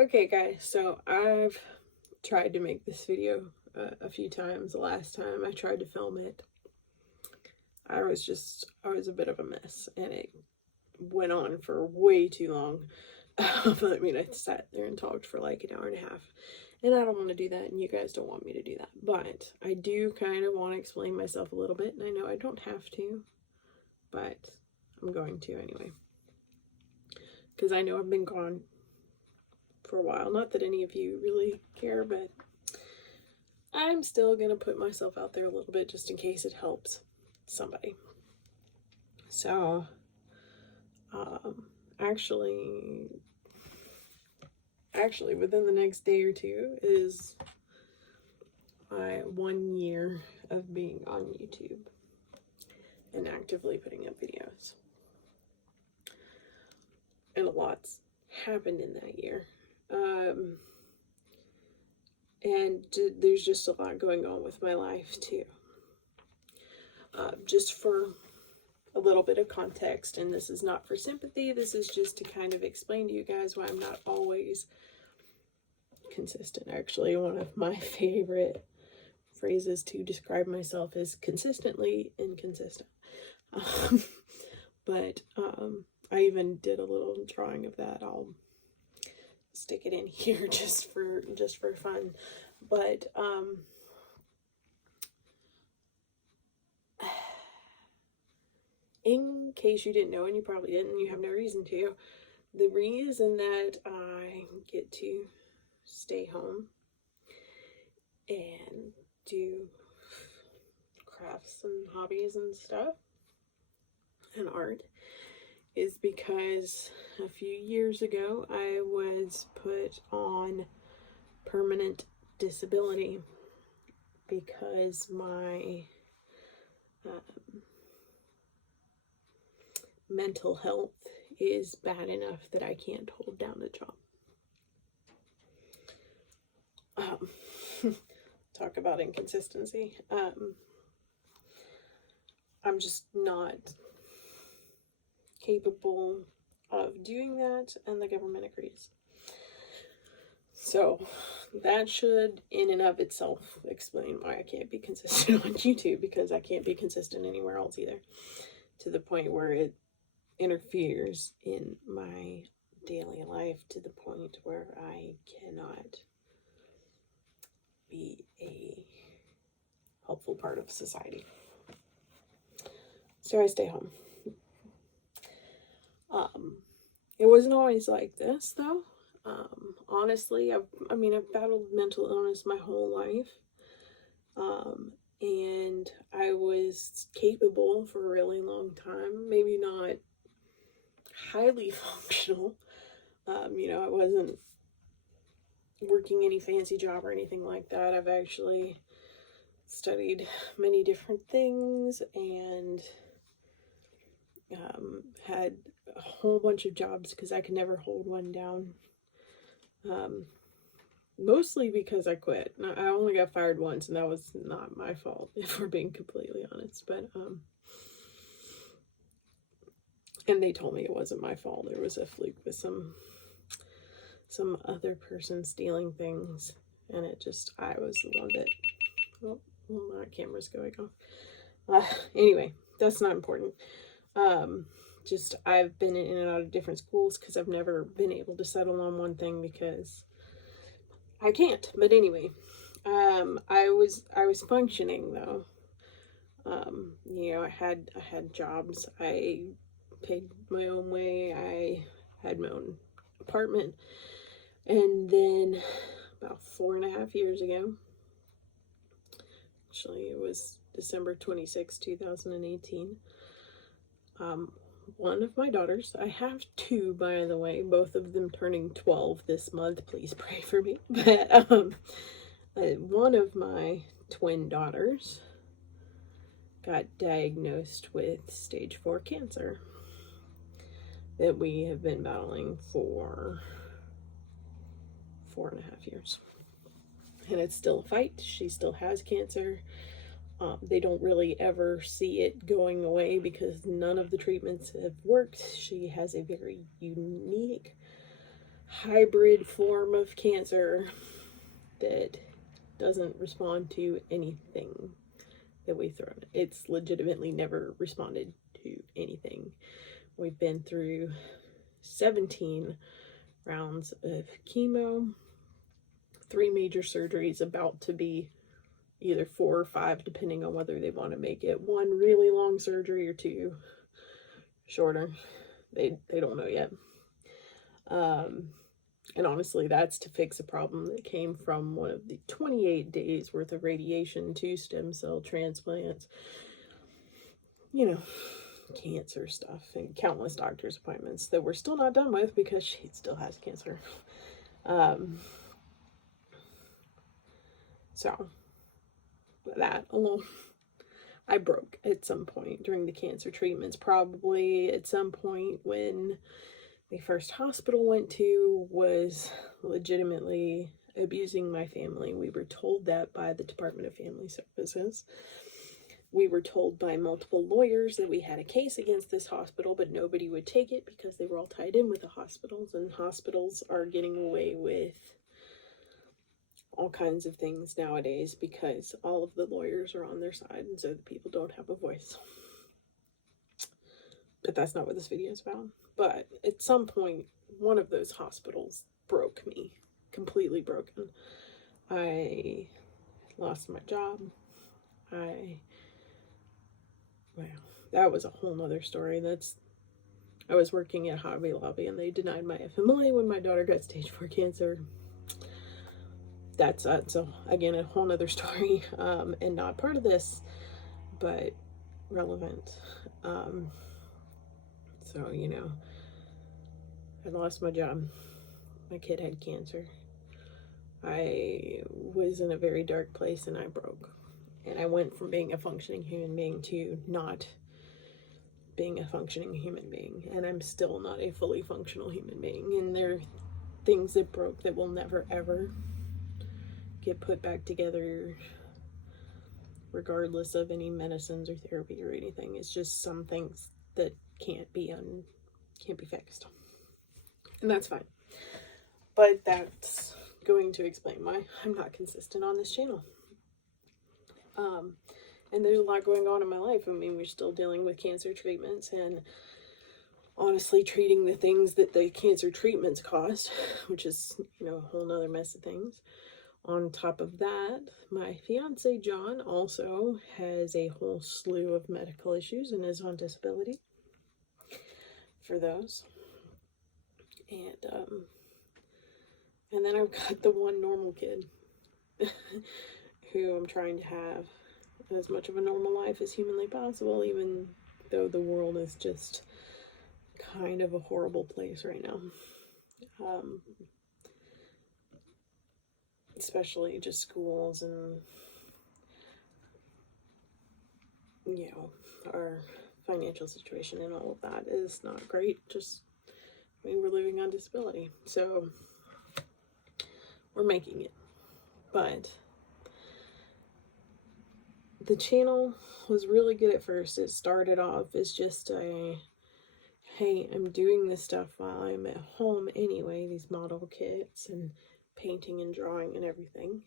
Okay guys, so I've tried to make this video a few times. The last time I tried to film it, I was a bit of a mess, and it went on for way too long. I mean, I sat there and talked for like an hour and a half, and I don't want to do that, and you guys don't want me to do that, but I do kind of want to explain myself a little bit, and I know I don't have to, but I'm going to anyway, because I know I've been gone for a while. Not that any of you really care, but I'm still gonna put myself out there a little bit just in case it helps somebody. So, actually, within the next day or two is my 1 year of being on YouTube and actively putting up videos. And a lot's happened in that year. And there's just a lot going on with my life too. Just for a little bit of context, and this is not for sympathy, this is just to kind of explain to you guys why I'm not always consistent. Actually, one of my favorite phrases to describe myself is consistently inconsistent. But I even did a little drawing of that. I'll stick it in here just for fun. But in case you didn't know, and you probably didn't, you have no reason to, the reason that I get to stay home and do crafts and hobbies and stuff and art is because a few years ago I was put on permanent disability because my mental health is bad enough that I can't hold down a job. Talk about inconsistency. I'm just not capable of doing that, and the government agrees. So that should in and of itself explain why I can't be consistent on YouTube, because I can't be consistent anywhere else either, to the point where it interferes in my daily life, to the point where I cannot be a helpful part of society. So I stay home. It wasn't always like this though. Honestly, I've battled mental illness my whole life. And I was capable for a really long time, maybe not highly functional. I wasn't working any fancy job or anything like that. I've actually studied many different things and had a whole bunch of jobs because I could never hold one down. Mostly because I quit. I only got fired once, and that was not my fault, if we're being completely honest. But and they told me it wasn't my fault. There was a fluke with some other person stealing things, and I was the one that, well, my camera's going off. Anyway, that's not important. Just I've been in and out of different schools because I've never been able to settle on one thing because I can't. But anyway, I was functioning though. I had jobs. I paid my own way. I had my own apartment. And then about 4.5 years ago, actually it was December 26, 2018, one of my daughters, I have two, by the way, both of them turning 12 this month, please pray for me, but one of my twin daughters got diagnosed with stage 4 cancer that we have been battling for 4.5 years. And it's still a fight. She still has cancer. They don't really ever see it going away because none of the treatments have worked. She has a very unique hybrid form of cancer that doesn't respond to anything that we throw in. It's legitimately never responded to anything. We've been through 17 rounds of chemo, 3 major surgeries, about to be either 4 or 5, depending on whether they want to make it 1 really long surgery or 2 shorter. They don't know yet. And honestly, that's to fix a problem that came from one of the 28 days worth of radiation, 2 stem cell transplants, you know, cancer stuff, and countless doctor's appointments that we're still not done with because she still has cancer. So that alone, I broke at some point during the cancer treatments, probably at some point when the first hospital went to was legitimately abusing my family. We were told that by the Department of Family Services. We were told by multiple lawyers that we had a case against this hospital, but nobody would take it because they were all tied in with the hospitals, and hospitals are getting away with all kinds of things nowadays because all of the lawyers are on their side, and so the people don't have a voice. But that's not what this video is about. But at some point, one of those hospitals broke me, completely broken. I lost my job. Wow, that was a whole nother story. I was working at Hobby Lobby and they denied my FMLA when my daughter got stage 4 cancer. That's so again, a whole nother story, and not part of this, but relevant. So, you know, I lost my job. My kid had cancer. I was in a very dark place and I broke. And I went from being a functioning human being to not being a functioning human being. And I'm still not a fully functional human being. And there are things that broke that will never, ever get put back together, regardless of any medicines or therapy or anything. It's just some things that can't be fixed. And that's fine. But that's going to explain why I'm not consistent on this channel. And there's a lot going on in my life. I mean, we're still dealing with cancer treatments and honestly treating the things that the cancer treatments cost, which is, you know, a whole nother mess of things. On top of that, my fiance John also has a whole slew of medical issues and is on disability for those. And then I've got the one normal kid who I'm trying to have as much of a normal life as humanly possible, even though the world is just kind of a horrible place right now. Especially just schools and, you know, our financial situation and all of that is not great. Just, I mean, we're living on disability, so we're making it. But the channel was really good at first. It started off as just a, hey, I'm doing this stuff while I'm at home anyway, these model kits and painting and drawing and everything.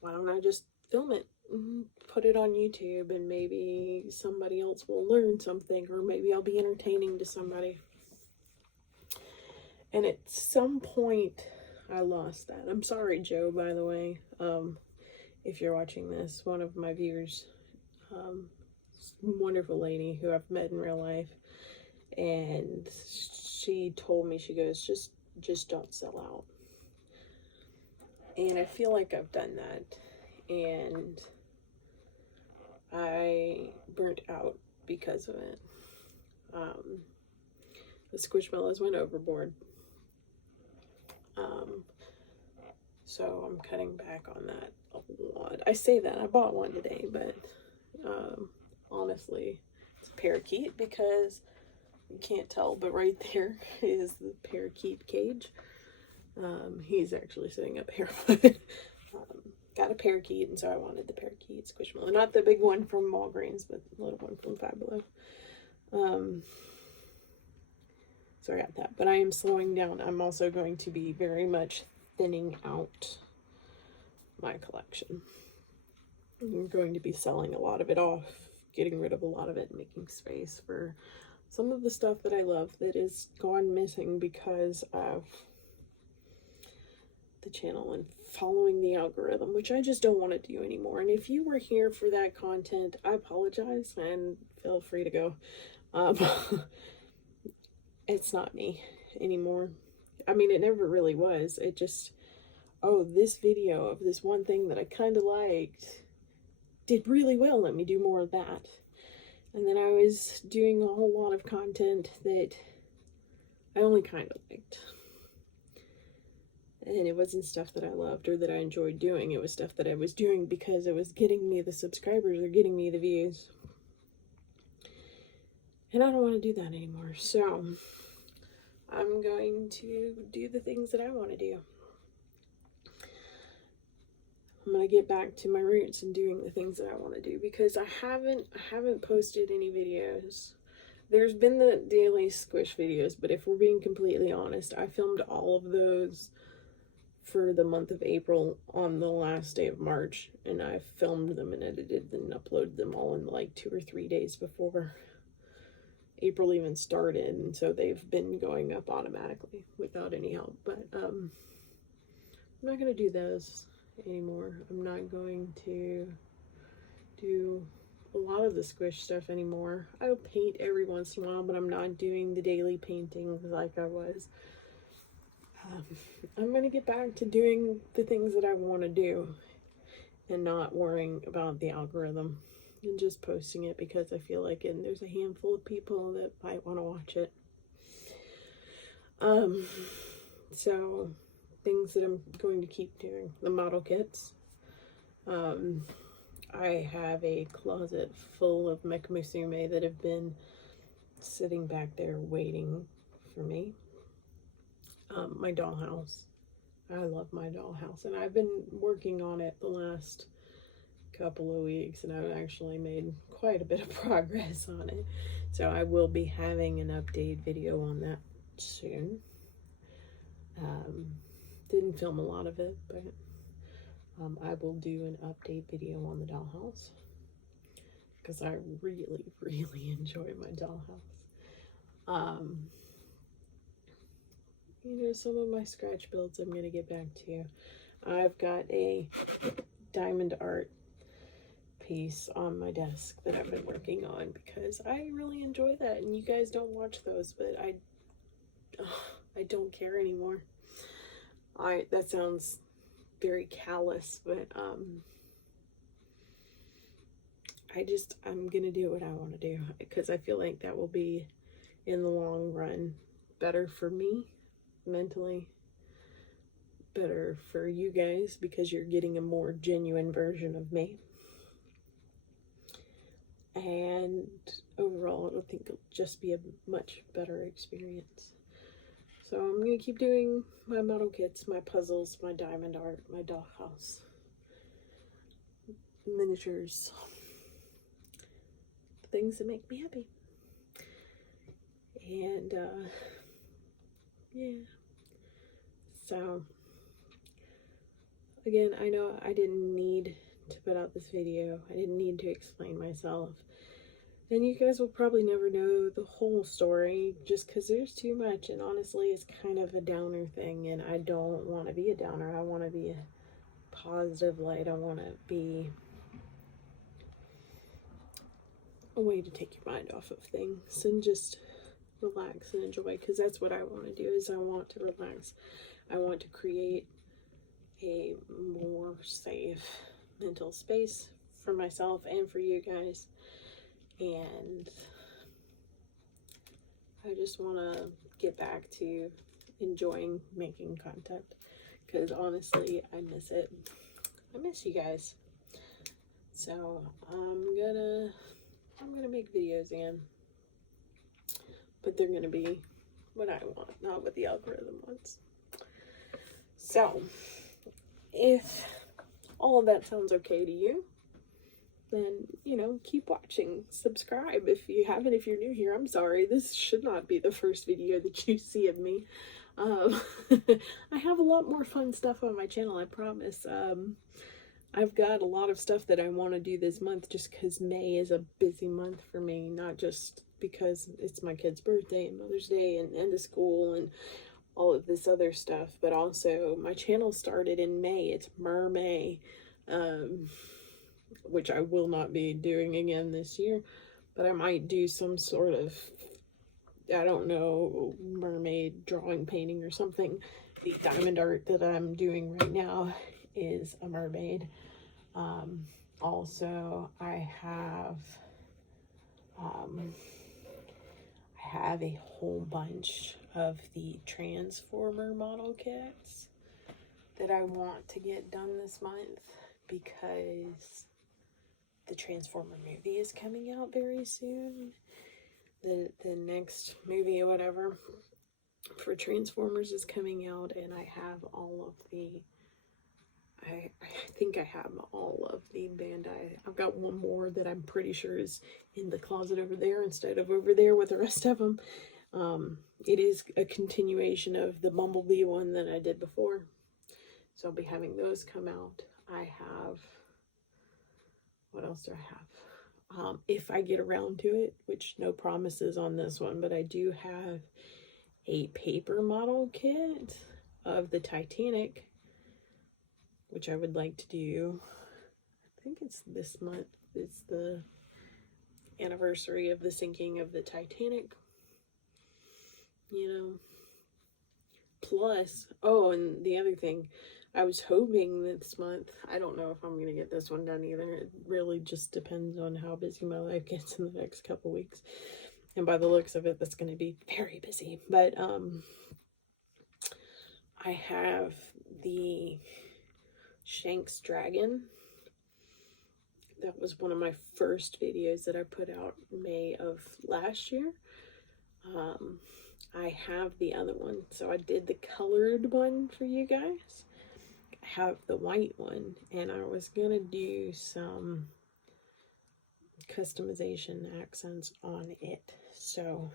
Why don't I just film it and put it on YouTube, and maybe somebody else will learn something, or maybe I'll be entertaining to somebody. And at some point I lost that. I'm sorry, Joe, by the way, if you're watching this, one of my viewers, wonderful lady who I've met in real life, and she told me, she goes, just don't sell out. And I feel like I've done that, and I burnt out because of it. The Squishmallows went overboard. So I'm cutting back on that a lot. I say that, I bought one today, but honestly, it's a parakeet because you can't tell, but right there is the parakeet cage. He's actually sitting up here. Got a parakeet, and so I wanted the parakeet Squishmallow. Not the big one from Walgreens, but the little one from Five Below. So I got that, but I am slowing down. I'm also going to be very much thinning out my collection. I'm going to be selling a lot of it off, getting rid of a lot of it, making space for some of the stuff that I love that is gone missing because of the channel and following the algorithm, which I just don't want to do anymore. And if you were here for that content, I apologize and feel free to go. It's not me anymore. I mean, it never really was. It just, oh, this video of this one thing that I kind of liked did really well. Let me do more of that. And then I was doing a whole lot of content that I only kind of liked. And it wasn't stuff that I loved or that I enjoyed doing. It was stuff that I was doing because it was getting me the subscribers or getting me the views. And I don't want to do that anymore. So I'm going to do the things that I want to do. I'm going to get back to my roots and doing the things that I want to do, because I haven't posted any videos. There's been the daily squish videos, but if we're being completely honest, I filmed all of those for the month of April on the last day of March, and I filmed them and edited and uploaded them all in like 2 or 3 days before April even started, and so they've been going up automatically without any help. But I'm not going to do those anymore. I'm not going to do a lot of the squish stuff anymore. I'll paint every once in a while, but I'm not doing the daily paintings like I was. I'm going to get back to doing the things that I want to do and not worrying about the algorithm and just posting it because I feel like there's a handful of people that might want to watch it. So things that I'm going to keep doing. The model kits. I have a closet full of mech-musume that have been sitting back there waiting for me. My dollhouse. I love my dollhouse, and I've been working on it the last couple of weeks, and I've actually made quite a bit of progress on it. So I will be having an update video on that soon. Didn't film a lot of it, but I will do an update video on the dollhouse because I really, really enjoy my dollhouse. You know, some of my scratch builds I'm going to get back to. I've got a diamond art piece on my desk that I've been working on because I really enjoy that, and you guys don't watch those, but I don't care anymore. That sounds very callous, but I'm gonna do what I want to do because I feel like that will be, in the long run, better for me mentally, better for you guys because you're getting a more genuine version of me, and overall I think it'll just be a much better experience. So I'm going to keep doing my model kits, my puzzles, my diamond art, my dollhouse, miniatures, things that make me happy. And yeah. So again, I know I didn't need to put out this video. I didn't need to explain myself. And you guys will probably never know the whole story just because there's too much, and honestly it's kind of a downer thing, and I don't want to be a downer. I want to be a positive light. I want to be a way to take your mind off of things and just relax and enjoy, because that's what I want to do. Is I want to relax. I want to create a more safe mental space for myself and for you guys. And I just want to get back to enjoying making content because honestly I miss it. I miss you guys. So I'm gonna make videos again, but they're gonna be what I want, not what the algorithm wants. So if all of that sounds okay to you, then, you know, keep watching. Subscribe if you haven't. If you're new here, I'm sorry. This should not be the first video that you see of me. I have a lot more fun stuff on my channel, I promise. I've got a lot of stuff that I want to do this month just because May is a busy month for me, not just because it's my kid's birthday and Mother's Day and end of school and all of this other stuff, but also my channel started in May. It's May, which I will not be doing again this year, but I might do some sort of, I don't know, mermaid drawing, painting or something. The diamond art that I'm doing right now is a mermaid. Also I have a whole bunch of the Transformer model kits that I want to get done this month because the Transformer movie is coming out very soon. The next movie or whatever for Transformers is coming out, and I have all of the, I think I have all of the Bandai. I've got one more that I'm pretty sure is in the closet over there instead of over there with the rest of them. It is a continuation of the Bumblebee one that I did before, so I'll be having those come out. I have, what else do I have? If I get around to it, which no promises on this one, but I do have a paper model kit of the Titanic, which I would like to do. I think it's this month. It's the anniversary of the sinking of the Titanic, you know. Plus, oh, and the other thing, I was hoping this month, I don't know if I'm going to get this one done either. It really just depends on how busy my life gets in the next couple weeks. And by the looks of it, that's going to be very busy. But I have the Shanks Dragon. That was one of my first videos that I put out May of last year. I have the other one. So I did the colored one for you guys. I have the white one, and I was gonna do some customization accents on it. So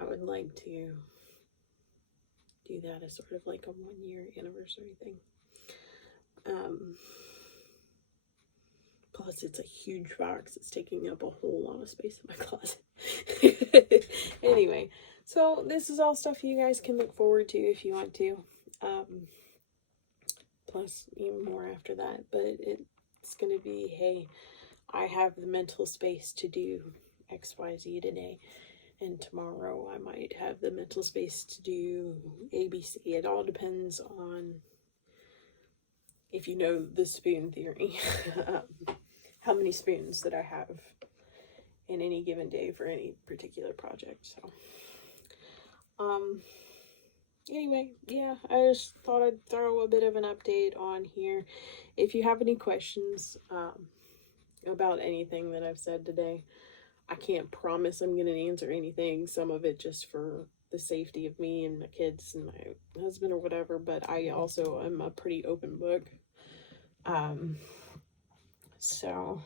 I would like to do that as sort of like a 1-year anniversary thing. Plus it's a huge box. It's taking up a whole lot of space in my closet. Anyway, so this is all stuff you guys can look forward to if you want to. Plus even more after that, but it's gonna be, hey, I have the mental space to do XYZ today, and tomorrow I might have the mental space to do ABC. It all depends on, if you know the spoon theory, how many spoons that I have in any given day for any particular project. So anyway, yeah, I just thought I'd throw a bit of an update on here. If you have any questions about anything that I've said today, I can't promise I'm going to answer anything. Some of it just for the safety of me and my kids and my husband or whatever, but I also am a pretty open book. So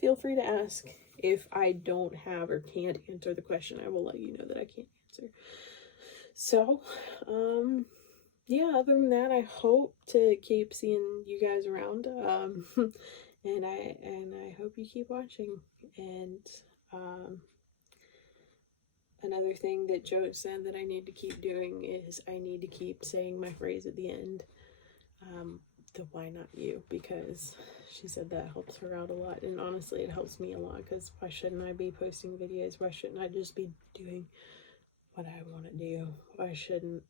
feel free to ask. If I don't have or can't answer the question, I will let you know that I can't answer. So, yeah, other than that, I hope to keep seeing you guys around. And I hope you keep watching. And, another thing that Joe said that I need to keep doing is I need to keep saying my phrase at the end, the why not you, because she said that helps her out a lot. And honestly, it helps me a lot, because why shouldn't I be posting videos? Why shouldn't I just be doing what I want to do? Why shouldn't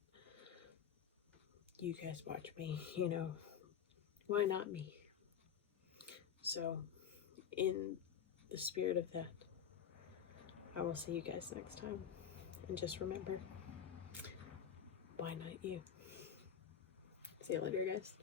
you guys watch me? You know, why not me? So in the spirit of that, I will see you guys next time. And just remember, why not you? See you later, guys.